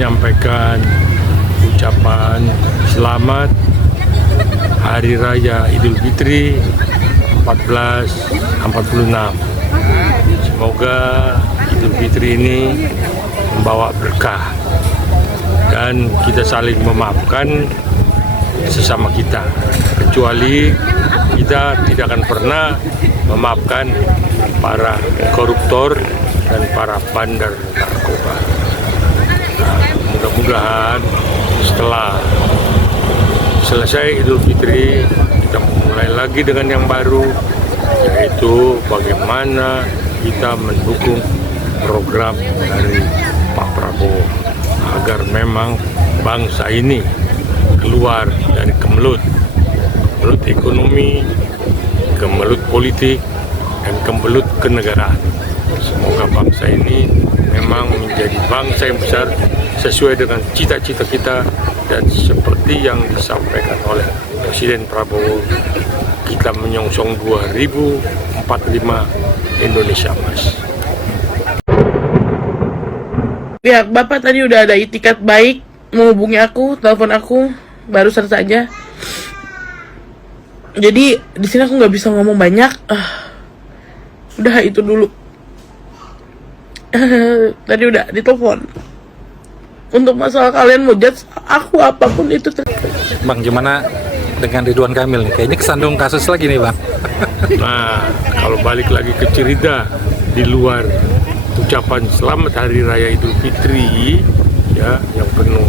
menyampaikan ucapan selamat Hari Raya Idul Fitri 1446. Semoga Idul Fitri ini membawa berkah dan kita saling memaafkan sesama kita, kecuali kita tidak akan pernah memaafkan para koruptor dan para bandar narkoba. Nah, mudah-mudahan setelah selesai Idul Fitri kita mulai lagi dengan yang baru, yaitu bagaimana kita mendukung program dari Pak Prabowo agar memang bangsa ini keluar dari kemelut ekonomi, kemelut politik, dan kemelut kenegaraan. Semoga bangsa ini memang menjadi bangsa yang besar sesuai dengan cita-cita kita, dan seperti yang disampaikan oleh Presiden Prabowo, kita menyongsong 2045 Indonesia Emas. Ya, Bapak tadi udah ada itikat baik menghubungi aku, telepon aku barusan saja. Jadi di sini aku nggak bisa ngomong banyak. Udah itu dulu. Tadi udah ditelepon. Untuk masalah kalian mau judge aku apapun itu. Bang, gimana dengan Ridwan Kamil nih? Kayaknya kesandung kasus lagi nih, Bang. Nah, kalau balik lagi ke cerita di luar ucapan selamat Hari Raya Idul Fitri, ya, yang penuh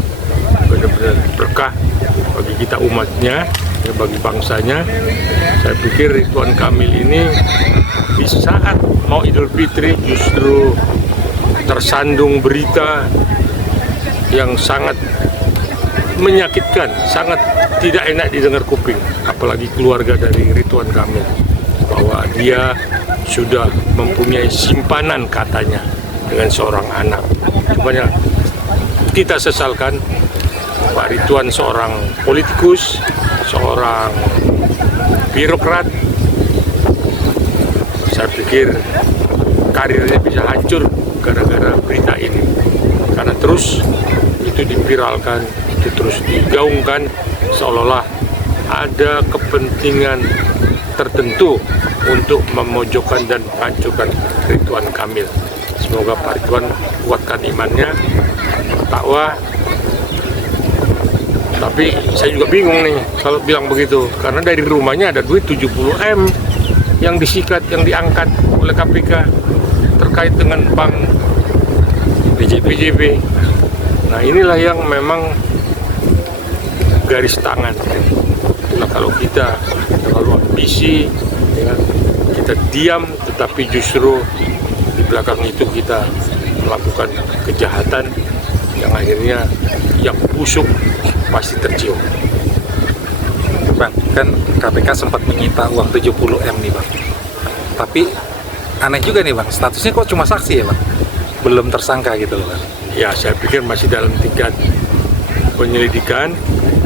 benar-benar berkah bagi kita umatnya, ya, bagi bangsanya. Saya pikir Ridwan Kamil ini di saat mau Idul Fitri justru tersandung berita yang sangat menyakitkan, sangat tidak enak didengar kuping, apalagi keluarga dari Ridwan Kamil, bahwa dia sudah mempunyai simpanan katanya dengan seorang anak. Cuma kita sesalkan, Pak Ridwan seorang politikus, seorang birokrat. Saya pikir karirnya bisa hancur gara-gara berita ini, karena terus itu diviralkan, itu terus digaungkan seolah-olah ada kepentingan tertentu untuk memojokkan dan menghancurkan Ridwan Kamil. Semoga Pak Ridwan kuatkan imannya, bertakwa. Tapi saya juga bingung nih kalau bilang begitu, karena dari rumahnya ada duit 70 M yang disikat, yang diangkat oleh KPK terkait dengan bank BJB. Nah, inilah yang memang garis tangan. Nah, kalau kita terlalu ambisi, ya, kita diam, tetapi justru di belakang itu kita melakukan kejahatan yang akhirnya yang busuk pasti tercium. Bang, kan KPK sempat menyita uang 70 M nih, Bang. Tapi aneh juga nih, Bang, statusnya kok cuma saksi ya, Bang? Belum tersangka gitu loh, Bang. Ya, saya pikir masih dalam tingkat penyelidikan,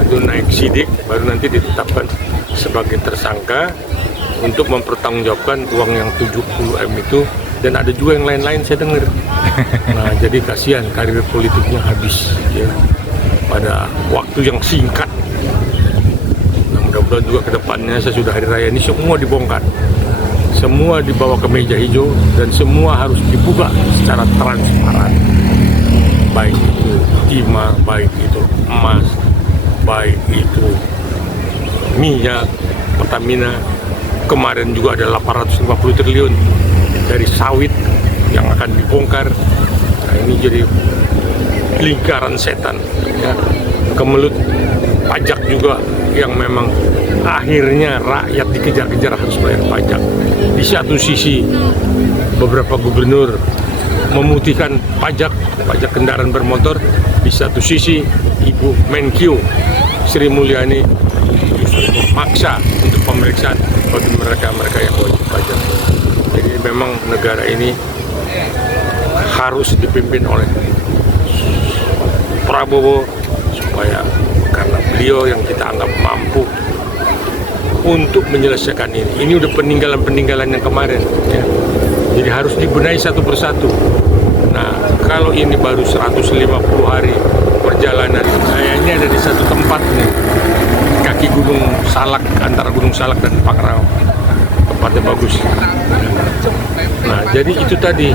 itu naik sidik, baru nanti ditetapkan sebagai tersangka untuk mempertanggungjawabkan uang yang 70 M itu, dan ada juga yang lain-lain saya dengar. Nah, jadi kasihan karir politiknya habis, ya, pada waktu yang singkat. Nah, mudah-mudahan juga ke depannya sesudah Hari Raya ini semua dibongkar, semua dibawa ke meja hijau, dan semua harus dibuka secara transparan. Baik itu timah, baik itu emas, baik itu minyak, Pertamina. Kemarin juga ada 850 triliun dari sawit yang akan dibongkar. Nah, ini jadi lingkaran setan, ya. Kemelut pajak juga yang memang akhirnya rakyat dikejar-kejar harus bayar pajak. Di satu sisi beberapa gubernur memutihkan pajak kendaraan bermotor, di satu sisi Ibu Menkyu Sri Mulyani memaksa untuk pemeriksaan bagi mereka yang wajib pajak. Jadi memang negara ini harus dipimpin oleh Prabowo, supaya karena beliau yang kita anggap mampu untuk menyelesaikan ini. Ini udah peninggalan yang kemarin, ya. Jadi harus dibenahi satu persatu. Nah, kalau ini baru 150 hari perjalanan, saya ini ada di satu tempat nih, kaki Gunung Salak, antara Gunung Salak dan Pangrango. Tempatnya bagus. Nah, jadi itu tadi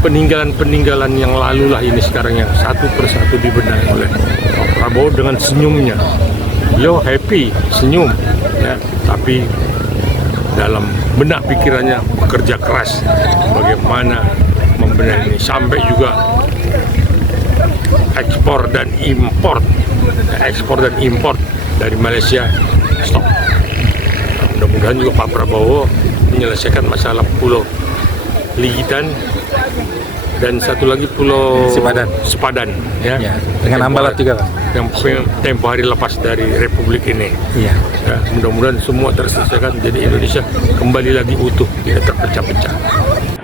peninggalan-peninggalan yang lalu lah ini sekarang yang satu persatu dibenahi oleh Pak Prabowo dengan senyumnya. Beliau happy, senyum, ya, tapi dalam benak pikirannya bekerja keras bagaimana membenahi ini, sampai juga ekspor dan import dari Malaysia stop. Nah, mudah-mudahan juga Pak Prabowo menyelesaikan masalah Pulau Ligitan dan satu lagi Pulau Sepadan ya. Ya, dengan Ambalat juga, Pak. Yang tempo hari lepas dari Republik ini. Iya. Ya, mudah-mudahan semua terselesaikan, jadi Indonesia kembali lagi utuh, tidak terpecah-pecah.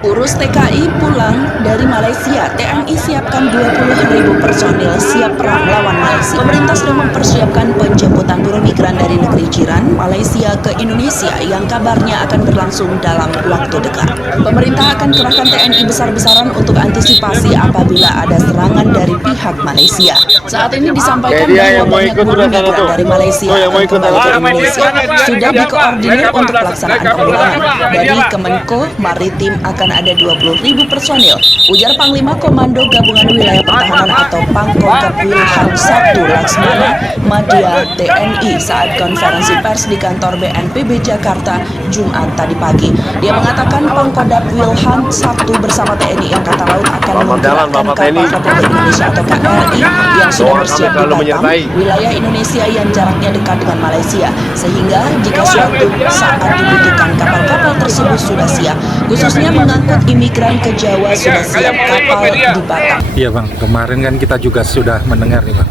Urus TKI pulang dari Malaysia, TNI siapkan 20.000 personil siap perang lawan Malaysia. Pemerintah sedang mempersiapkan penjemputan buruh migran dari negeri jiran Malaysia ke Indonesia yang kabarnya akan berlangsung dalam waktu dekat. Pemerintah akan kerahkan TNI besar-besaran untuk antisipasi apabila ada serangan dari pihak Malaysia. Saat ini disampaikan bahwa banyak buruh migran dari Malaysia akan kembali ke Indonesia sudah dikoordinir untuk pelaksanaan pemulangan. Dari Kemenko Maritim akan ada 20.000 personil, ujar Panglima Komando Gabungan Wilayah Pertahanan atau Pangkogap Wilhan 1 Laksmana Madya TNI saat konferensi pers di kantor BNPB Jakarta Jumat tadi pagi. Dia mengatakan Pangkogap Wilhan 1 bersama TNI Angkatan Laut akan menggerakkan kapal Republik Indonesia atau KRI yang sudah bersiap di Batam, wilayah Indonesia yang jaraknya dekat dengan Malaysia, sehingga jika suatu saat dibutuhkan kapal-kapal tersebut sudah siap, khususnya mengangkut imigran ke Jawa sudah siap kapal di Batam. Iya Bang, kemarin kan kita juga sudah mendengar nih Bang,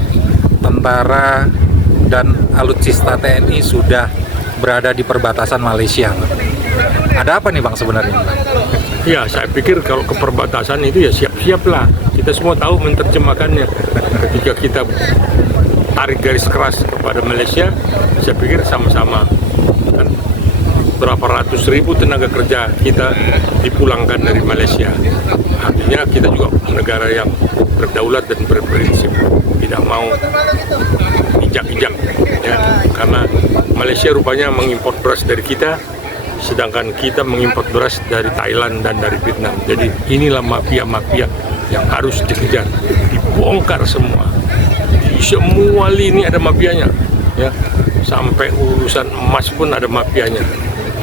tentara dan alutsista TNI sudah berada di perbatasan Malaysia Bang. Ada apa nih Bang sebenarnya Bang? Ya, saya pikir kalau ke perbatasan itu ya siap-siaplah. Kita semua tahu menerjemahkannya. Ketika kita tarik garis keras kepada Malaysia, saya pikir sama-sama kan berapa ratus ribu tenaga kerja kita dipulangkan dari Malaysia. Artinya kita juga negara yang berdaulat dan berprinsip, tidak mau injak-injak ya, karena Malaysia rupanya mengimpor beras dari kita, sedangkan kita mengimpor beras dari Thailand dan dari Vietnam. Jadi inilah mafia-mafia yang harus dikejar, dibongkar semua. Di semua lini ada mafianya, ya. Sampai urusan emas pun ada mafianya,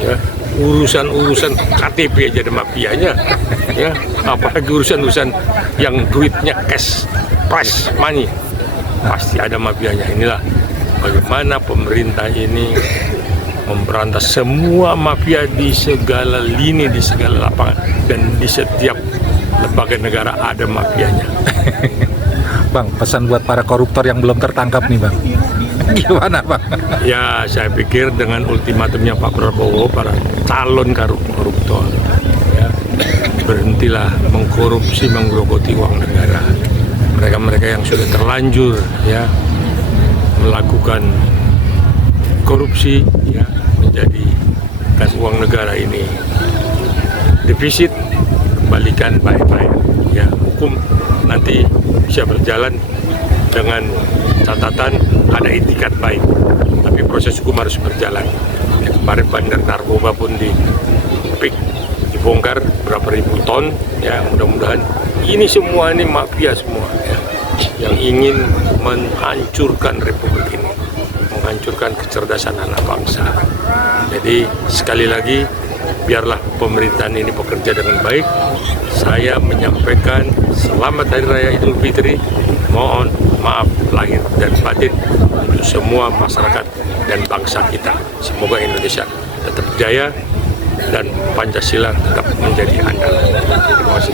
ya. Urusan KTP aja ada mafianya, ya. Apalagi urusan yang duitnya cash, price money, pasti ada mafianya. Inilah bagaimana pemerintah ini memberantas semua mafia di segala lini, di segala lapangan, dan di setiap lembaga negara ada mafianya. Bang, pesan buat para koruptor yang belum tertangkap nih Bang, gimana Bang? Ya, saya pikir dengan ultimatumnya Pak Prabowo, para calon koruptor, ya, berhentilah mengkorupsi, menggerogoti uang negara. Mereka-mereka yang sudah terlanjur ya melakukan korupsi, ya, menjadikan uang negara ini defisit, kembalikan baik-baik. Ya, hukum nanti bisa berjalan dengan catatan ada itikat baik, tapi proses hukum harus berjalan. Ya, kemarin bandar narkoba pun dibongkar berapa ribu ton. Ya, mudah-mudahan ini semua ini mafia semua, ya, yang ingin menghancurkan republik ini, menghancurkan kecerdasan anak bangsa. Jadi sekali lagi, biarlah pemerintahan ini bekerja dengan baik. Saya menyampaikan selamat Hari Raya Idul Fitri. Mohon maaf lahir dan batin untuk semua masyarakat dan bangsa kita. Semoga Indonesia tetap jaya dan Pancasila tetap menjadi andalan. Terima kasih.